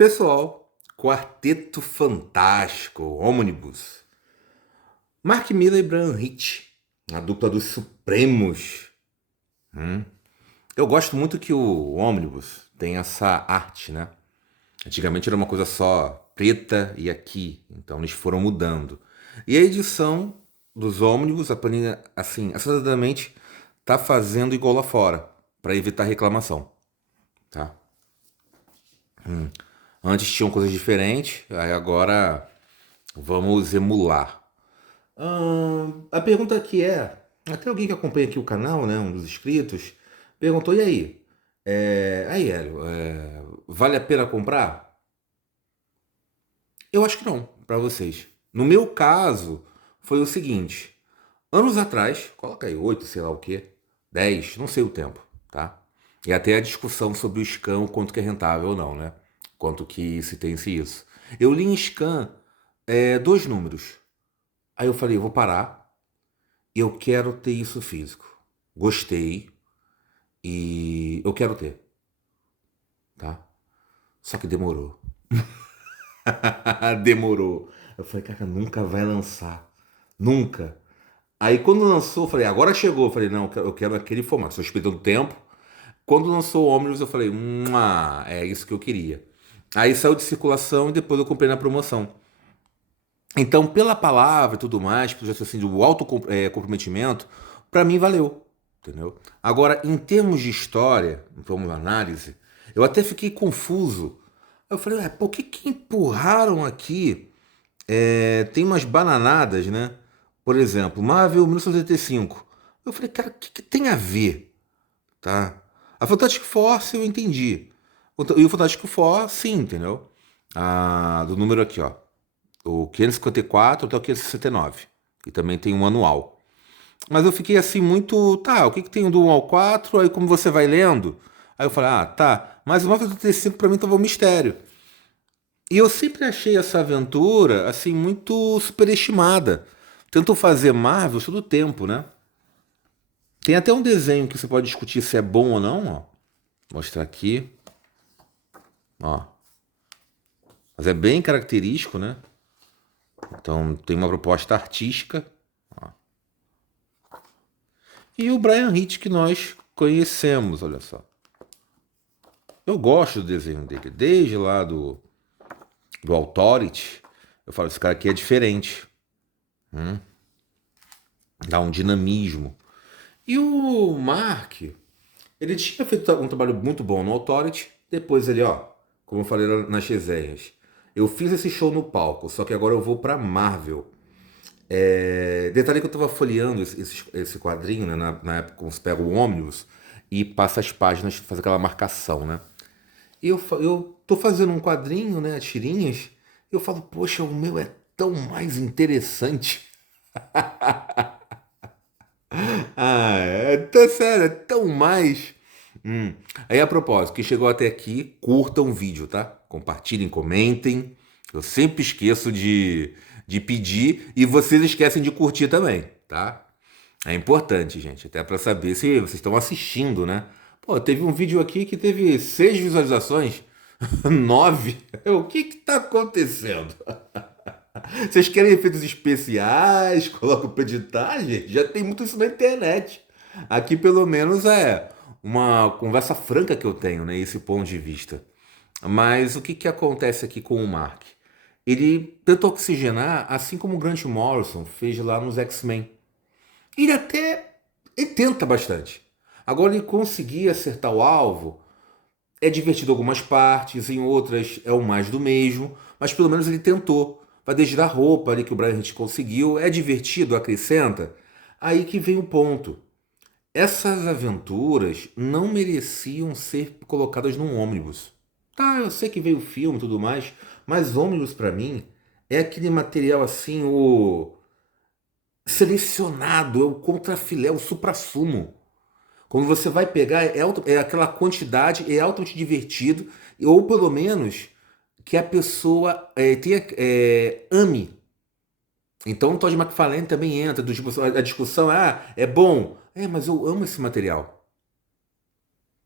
Pessoal, Quarteto Fantástico, Ônibus. Mark Miller e Brian Hitch, a dupla dos Supremos. Hum. Eu gosto muito que o Ônibus tem essa arte, né? Antigamente era uma coisa só preta e aqui, então eles foram mudando. E a edição dos Ônibus, a Panini, assim, acertadamente, tá fazendo igual lá fora, para evitar reclamação, tá? Antes tinham coisas diferentes, aí agora vamos emular. A pergunta aqui é, até alguém que acompanha aqui o canal, né, um dos inscritos, perguntou, e aí? Aí, Hélio, vale a pena comprar? Eu acho que não, para vocês. No meu caso, foi o seguinte, anos atrás, coloca aí, 8, sei lá o quê, 10, não sei o tempo, tá? E até a discussão sobre o scan, o quanto que é rentável ou não, né? Quanto que se tem-se isso. Eu li em scan dois números. Aí eu falei, eu vou parar, eu quero ter isso físico. Gostei e eu quero ter, tá? Só que demorou. Demorou. Eu falei, cara, nunca vai lançar. Nunca. Aí quando lançou, eu falei, agora chegou. Eu falei, não, eu quero aquele formato. Estou esperando tempo. Quando lançou o Omnibus, eu falei, é isso que eu queria. Aí saiu de circulação e depois eu comprei na promoção. Então, pela palavra e tudo mais, pelo assim, do comprometimento, para mim valeu, entendeu? Agora, em termos de história, vamos à análise, eu até fiquei confuso. Eu falei, por que empurraram aqui? Tem umas bananadas, né? Por exemplo, Marvel 1985. Eu falei, cara, o que tem a ver, tá? A Fantastic Four, eu entendi. E o Fantástico Four, sim, entendeu? Do número aqui, ó o 554 até o 569. E também tem um anual. Mas eu fiquei assim muito, tá, o que que tem do 1 ao 4? Aí como você vai lendo? Aí eu falei, tá, mas o 985 pra mim tava um mistério. E eu sempre achei essa aventura assim muito superestimada. Tentou fazer Marvel todo o tempo, né? Tem até um desenho que você pode discutir se é bom ou não, ó. Vou mostrar aqui, ó. Mas é bem característico, né? Então tem uma proposta artística. E o Brian Hitch que nós conhecemos, olha só. Eu gosto do desenho dele, desde lá do Authority. Eu falo, esse cara aqui é diferente. Dá um dinamismo. E o Mark, ele tinha feito um trabalho muito bom no Authority. Depois ele, ó, como eu falei nas resenhas, eu fiz esse show no palco, só que agora eu vou pra Marvel. Detalhe que eu tava folheando esse quadrinho, né, na época, como você pega o ônibus e passa as páginas, faz aquela marcação, né? E eu tô fazendo um quadrinho, né, tirinhas, e eu falo, poxa, o meu é tão mais interessante. Tá sério, é tão mais. Aí a propósito, quem chegou até aqui, curtam o vídeo, tá? Compartilhem, comentem. Eu sempre esqueço de pedir e vocês esquecem de curtir também, tá? É importante, gente, até para saber se vocês estão assistindo, né? Pô, teve um vídeo aqui que teve 6 visualizações, 9. O que que tá acontecendo? Vocês querem efeitos especiais? Colocam pra editar, gente? Já tem muito isso na internet. Aqui, pelo menos, é uma conversa franca que eu tenho, né? Esse ponto de vista. Mas o que que acontece aqui com o Mark? Ele tenta oxigenar, assim como o Grant Morrison fez lá nos X-Men. Ele tenta bastante. Agora, ele conseguir acertar o alvo é divertido em algumas partes, em outras é o mais do mesmo, mas pelo menos ele tentou. Vai desde a roupa ali que o Brian Hitch conseguiu, é divertido, acrescenta. Aí que vem o ponto. Essas aventuras não mereciam ser colocadas num ônibus. Tá, eu sei que veio o filme e tudo mais, mas ônibus pra mim é aquele material assim, o selecionado, é o contrafilé, o suprassumo. Quando você vai pegar, é aquela quantidade, é altamente divertido, ou pelo menos que a pessoa ame. Então o Todd McFarlane também entra, do tipo, a discussão é bom. Mas eu amo esse material.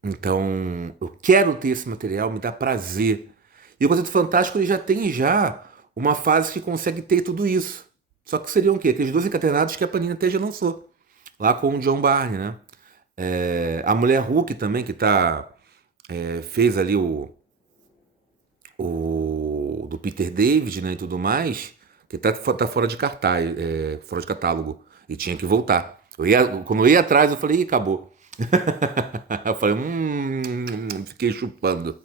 Então eu quero ter esse material, me dá prazer. E o Quarteto Fantástico ele já tem já uma fase que consegue ter tudo isso. Só que seriam o quê? Aqueles dois encadernados que a Panini até já lançou. Lá com o John Barney, né? A Mulher Hulk também, que fez ali o do Peter David, né, e tudo mais, que tá fora de cartaz, fora de catálogo. E tinha que voltar. Quando eu ia atrás, eu falei, ih, acabou. Eu falei, fiquei chupando.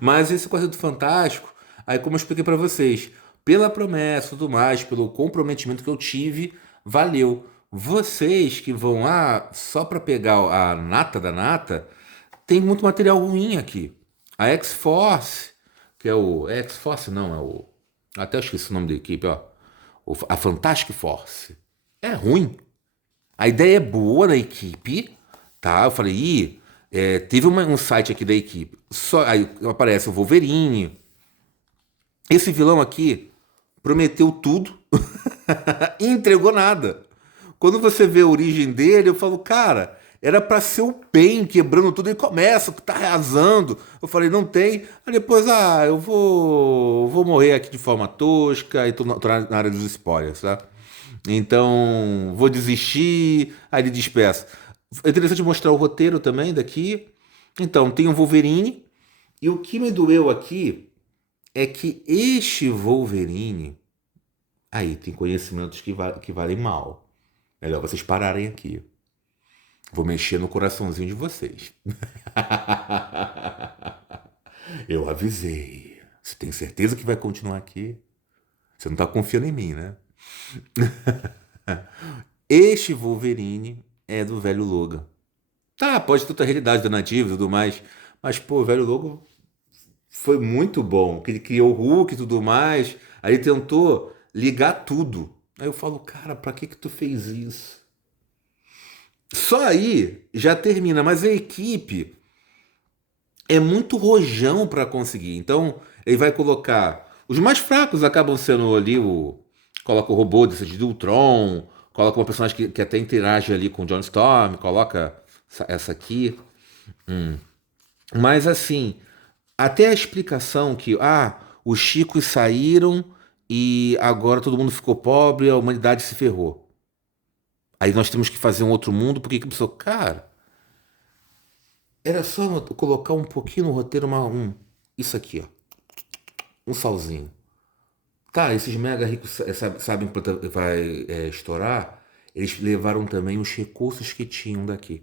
Mas esse Quarteto Fantástico, aí como eu expliquei pra vocês, pela promessa e tudo mais, pelo comprometimento que eu tive, valeu. Vocês que vão lá só pra pegar a nata da nata, tem muito material ruim aqui. A X-Force, que é o. X-Force não, é o. Até eu esqueci o nome da equipe, ó. A Fantastic Force. É ruim. A ideia é boa da equipe, tá? Eu falei, teve um site aqui da equipe. Só, aí aparece o Wolverine. Esse vilão aqui prometeu tudo e entregou nada. Quando você vê a origem dele, eu falo, cara, era pra ser o Pain quebrando tudo. Ele começa, tá arrasando. Eu falei, não tem. Aí depois, eu vou morrer aqui de forma tosca. E tô na área dos spoilers, tá? Então, vou desistir. Aí ele despeça. É interessante mostrar o roteiro também daqui. Então, tem o Wolverine. E o que me doeu aqui é que este Wolverine. Aí, tem conhecimentos que valem mal. Melhor vocês pararem aqui. Vou mexer no coraçãozinho de vocês. Eu avisei. Você tem certeza que vai continuar aqui? Você não tá confiando em mim, né? Este Wolverine é do velho Logan. Tá, pode ter outra realidade da nativa e tudo mais. Mas, pô, o velho Logan foi muito bom. Que ele criou o Hulk e tudo mais. Aí ele tentou ligar tudo. Aí eu falo, cara, pra que tu fez isso? Só aí já termina, mas a equipe é muito rojão pra conseguir. Então, ele vai colocar. Os mais fracos acabam sendo ali o. Coloca o robô de Ultron, coloca uma personagem que até interage ali com o John Storm, coloca essa aqui. Mas assim, até a explicação que, os Chicos saíram e agora todo mundo ficou pobre, a humanidade se ferrou. Aí nós temos que fazer um outro mundo, porque que a pessoa, cara, era só colocar um pouquinho no roteiro, isso aqui, ó, um salzinho. Tá, esses mega ricos sabem que vai estourar, eles levaram também os recursos que tinham daqui.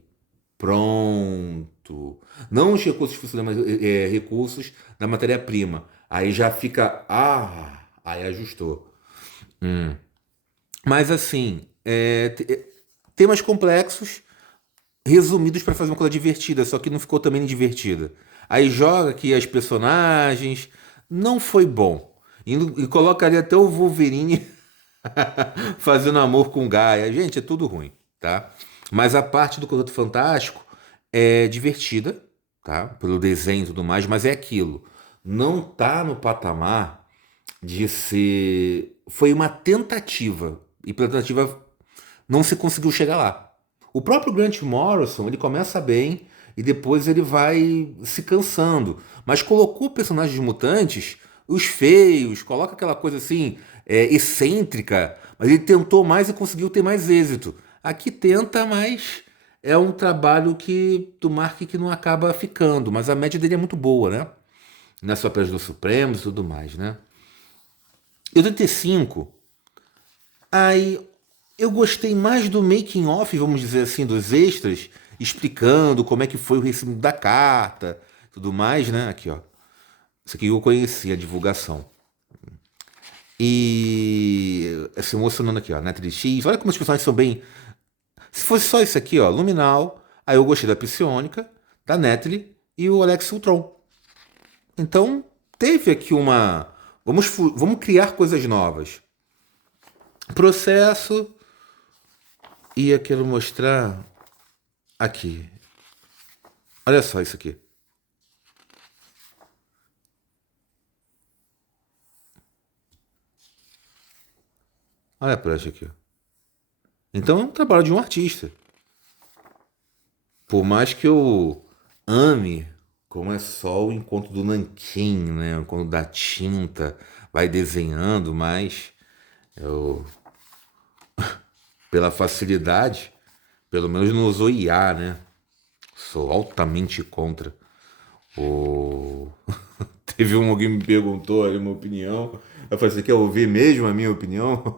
Pronto. Não os recursos funcionais, mas recursos da matéria-prima. Aí já fica. Aí ajustou. Mas assim, temas complexos, resumidos para fazer uma coisa divertida, só que não ficou também divertida. Aí joga aqui as personagens, não foi bom. E colocaria até o Wolverine fazendo amor com Gaia. Gente, é tudo ruim, tá? Mas a parte do Quarteto Fantástico é divertida, tá? Pelo desenho e tudo mais, mas é aquilo. Não tá no patamar de ser. Foi uma tentativa. E pela tentativa não se conseguiu chegar lá. O próprio Grant Morrison, ele começa bem e depois ele vai se cansando. Mas colocou personagens mutantes, os feios, coloca aquela coisa assim, excêntrica, mas ele tentou mais e conseguiu ter mais êxito. Aqui tenta, mas é um trabalho do Mark que não acaba ficando, mas a média dele é muito boa, né? Nas papéis dos Supremos e tudo mais, né? E o 85, aí eu gostei mais do making off, vamos dizer assim, dos extras, explicando como é que foi o recebimento da carta, tudo mais, né? Aqui, ó. Isso aqui eu conheci, a divulgação. E se emocionando aqui, ó, Natalie X. Olha como os personagens são bem. Se fosse só isso aqui, ó, Luminal, aí eu gostei da Psiônica, da Natalie e o Alex Ultron. Então, teve aqui uma. Vamos criar coisas novas. Processo. E eu quero mostrar aqui. Olha só isso aqui. Olha a prancha aqui, ó. Então é um trabalho de um artista. Por mais que eu ame como é só o encontro do nanquim, né? O encontro da tinta, vai desenhando, mas eu, pela facilidade, pelo menos não usou IA, né? Sou altamente contra. O... Teve alguém me perguntou aí uma opinião. Eu falei, você quer ouvir mesmo a minha opinião?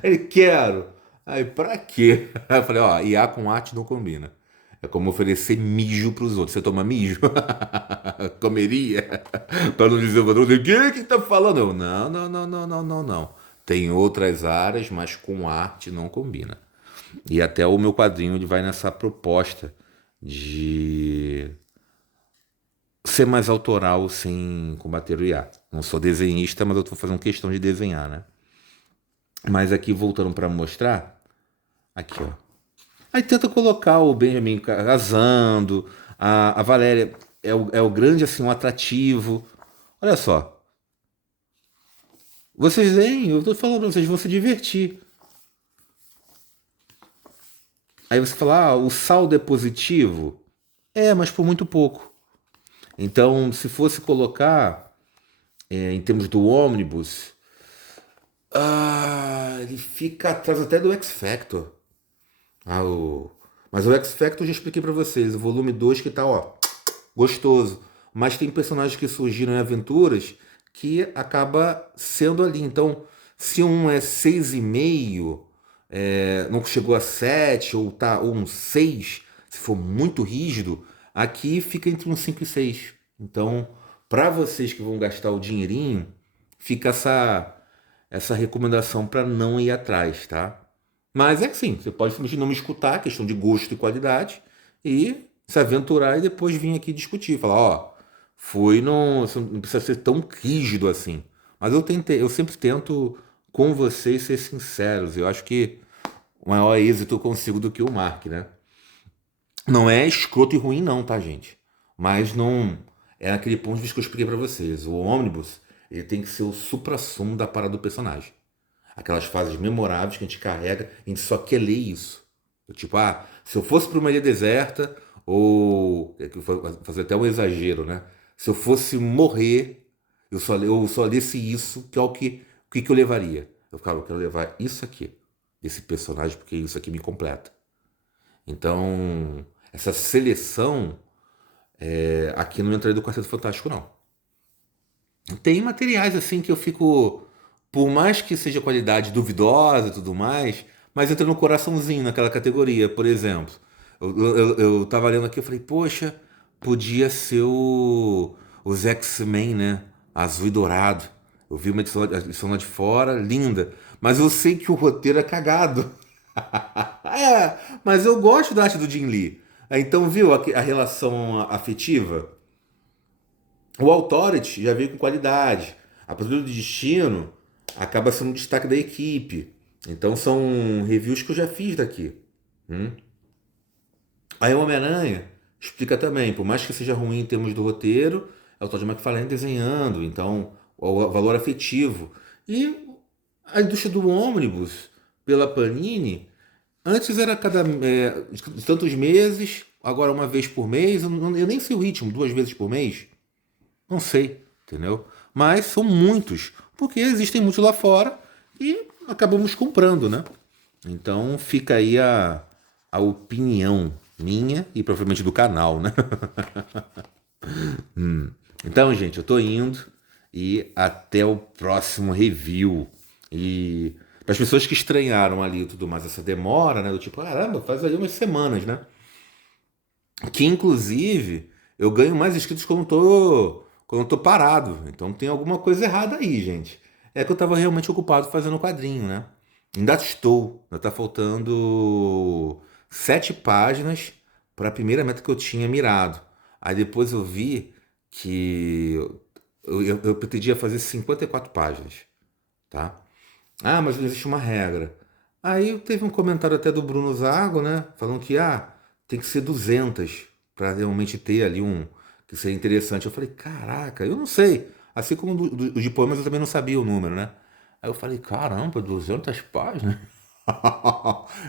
Ele, quero. Aí, pra quê? Aí eu falei, ó, IA com arte não combina. É como oferecer mijo pros outros. Você toma mijo? Comeria? Pra não dizer, o que tá falando? Eu, não, não, não, não, não, não, não. Tem outras áreas, mas com arte não combina. E até o meu quadrinho ele vai nessa proposta de ser mais autoral sem combater o IA. Não sou desenhista, mas eu tô fazendo questão de desenhar, né? Mas aqui voltando para mostrar, aqui ó. Aí tenta colocar o Benjamin casando, a Valéria é o grande assim, um atrativo. Olha só, vocês veem, eu tô falando, vocês vão se divertir. Aí você fala, o saldo é positivo? É, mas por muito pouco. Então, se fosse colocar em termos do ônibus, ele fica atrás até do X Factor. Ah, Mas o X Factor eu já expliquei pra vocês, o volume 2 que tá, ó, gostoso. Mas tem personagens que surgiram em aventuras que acaba sendo ali. Então, se um é 6,5, não chegou a 7 ou tá ou um 6, se for muito rígido, aqui fica entre um 5 e 6. Então, para vocês que vão gastar o dinheirinho, fica essa recomendação para não ir atrás, tá? Mas é que sim, você pode simplesmente não me escutar, questão de gosto e qualidade, e se aventurar e depois vir aqui discutir, falar, ó, você não precisa ser tão rígido assim. Mas eu sempre tento com vocês ser sinceros. Eu acho que o maior êxito eu consigo do que o Mark, né? Não é escroto e ruim não, tá, gente? Mas não é aquele ponto de vista que eu expliquei pra vocês. O ônibus, ele tem que ser o suprassumo da parada do personagem. Aquelas fases memoráveis que a gente carrega, a gente só quer ler isso. Tipo, se eu fosse para uma ilha deserta, ou é que eu vou fazer até um exagero, né? Se eu fosse morrer, eu só lesse isso, que é o que eu levaria. Eu quero levar isso aqui, desse personagem, porque isso aqui me completa. Então, essa seleção aqui não entraria do Quarteto Fantástico, não. Tem materiais assim que eu fico, por mais que seja qualidade duvidosa e tudo mais, mas entra no coraçãozinho naquela categoria. Por exemplo, eu tava lendo aqui, eu falei, poxa, podia ser os X-Men, né? Azul e dourado. Eu vi uma edição lá de fora, linda. Mas eu sei que o roteiro é cagado. Mas eu gosto da arte do Jim Lee. Então, viu a relação afetiva? O Authority já veio com qualidade. A Patrulha do Destino acaba sendo um destaque da equipe. Então são reviews que eu já fiz daqui. Aí o Homem-Aranha explica também, por mais que seja ruim em termos do roteiro, é o Todd McFarlane desenhando, então o valor afetivo. E a indústria do ônibus, pela Panini, antes era de tantos meses, agora uma vez por mês, eu nem sei o ritmo, 2 vezes por mês. Não sei, entendeu? Mas são muitos, porque existem muitos lá fora e acabamos comprando, né? Então fica aí a opinião minha e provavelmente do canal, né? Então, gente, eu tô indo e até o próximo review. E para as pessoas que estranharam ali e tudo mais, essa demora, né? Do tipo, caramba, faz ali umas semanas, né? Que inclusive eu ganho mais inscritos quando eu tô parado. Então tem alguma coisa errada aí, gente. É que eu tava realmente ocupado fazendo o quadrinho, né? Ainda estou. Ainda tá faltando 7 páginas para a primeira meta que eu tinha mirado. Aí depois eu vi que eu pretendia fazer 54 páginas, tá? Mas não existe uma regra. Aí teve um comentário até do Bruno Zago, né? Falando que tem que ser 200 para realmente ter ali que seria interessante. Eu falei, caraca, eu não sei. Assim como o de poemas eu também não sabia o número, né? Aí eu falei, caramba, 200 páginas?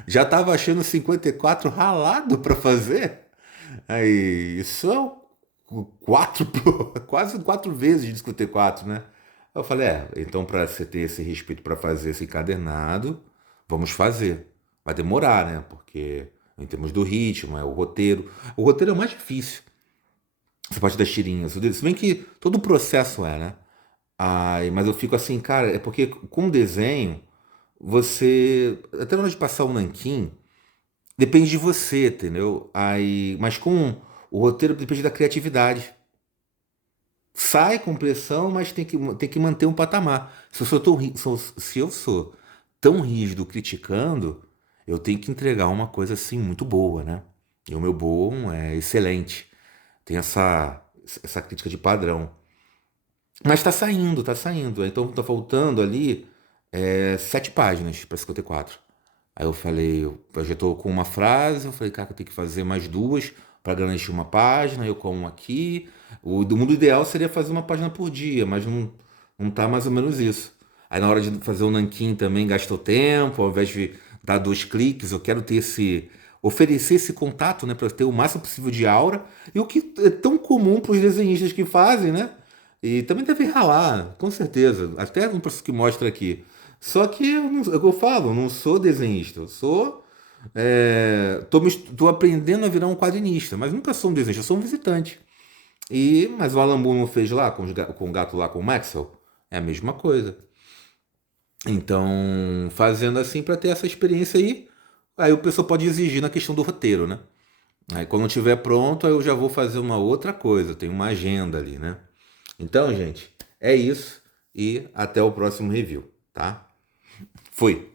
Já tava achando 54 ralado para fazer? Aí, isso é quatro, quase 4 vezes de disco T4, né? Eu falei, então para você ter esse respeito para fazer esse encadernado, vamos fazer. Vai demorar, né? Porque em termos do ritmo, é o roteiro. O roteiro é o mais difícil. Essa parte das tirinhas. Se bem que todo o processo é, né? Ai, mas eu fico assim, cara, é porque com desenho, você. Até na hora de passar o nanquim, depende de você, entendeu? Aí, mas com o roteiro depende da criatividade. Sai com pressão, mas tem que manter um patamar. Se eu sou tão rígido criticando, eu tenho que entregar uma coisa assim muito boa, né? E o meu bom é excelente. Tem essa crítica de padrão. Mas tá saindo, tá saindo. Então tá faltando ali 7 páginas para 54. Aí eu falei, eu já tô com uma frase, eu falei, cara, eu tenho que fazer mais duas para garantir uma página, eu com uma aqui. O do mundo ideal seria fazer uma página por dia, mas não tá mais ou menos isso. Aí na hora de fazer o nanquim também gastou tempo, ao invés de dar 2 cliques, eu quero ter oferecer esse contato, né, para ter o máximo possível de aura, e o que é tão comum para os desenhistas que fazem, né? E também deve ralar, com certeza. Até no processo que mostra aqui. Só que é o que eu falo, eu não sou desenhista, eu sou. Tô aprendendo a virar um quadrinista, mas nunca sou um desenhista, eu sou um visitante. Mas o Alan Moore não fez lá com o gato lá com o Maxwell? É a mesma coisa. Então, fazendo assim para ter essa experiência aí o pessoal pode exigir na questão do roteiro, né? Aí quando estiver pronto, aí eu já vou fazer uma outra coisa, tem uma agenda ali, né? Então, gente, é isso e até o próximo review, tá? Fui!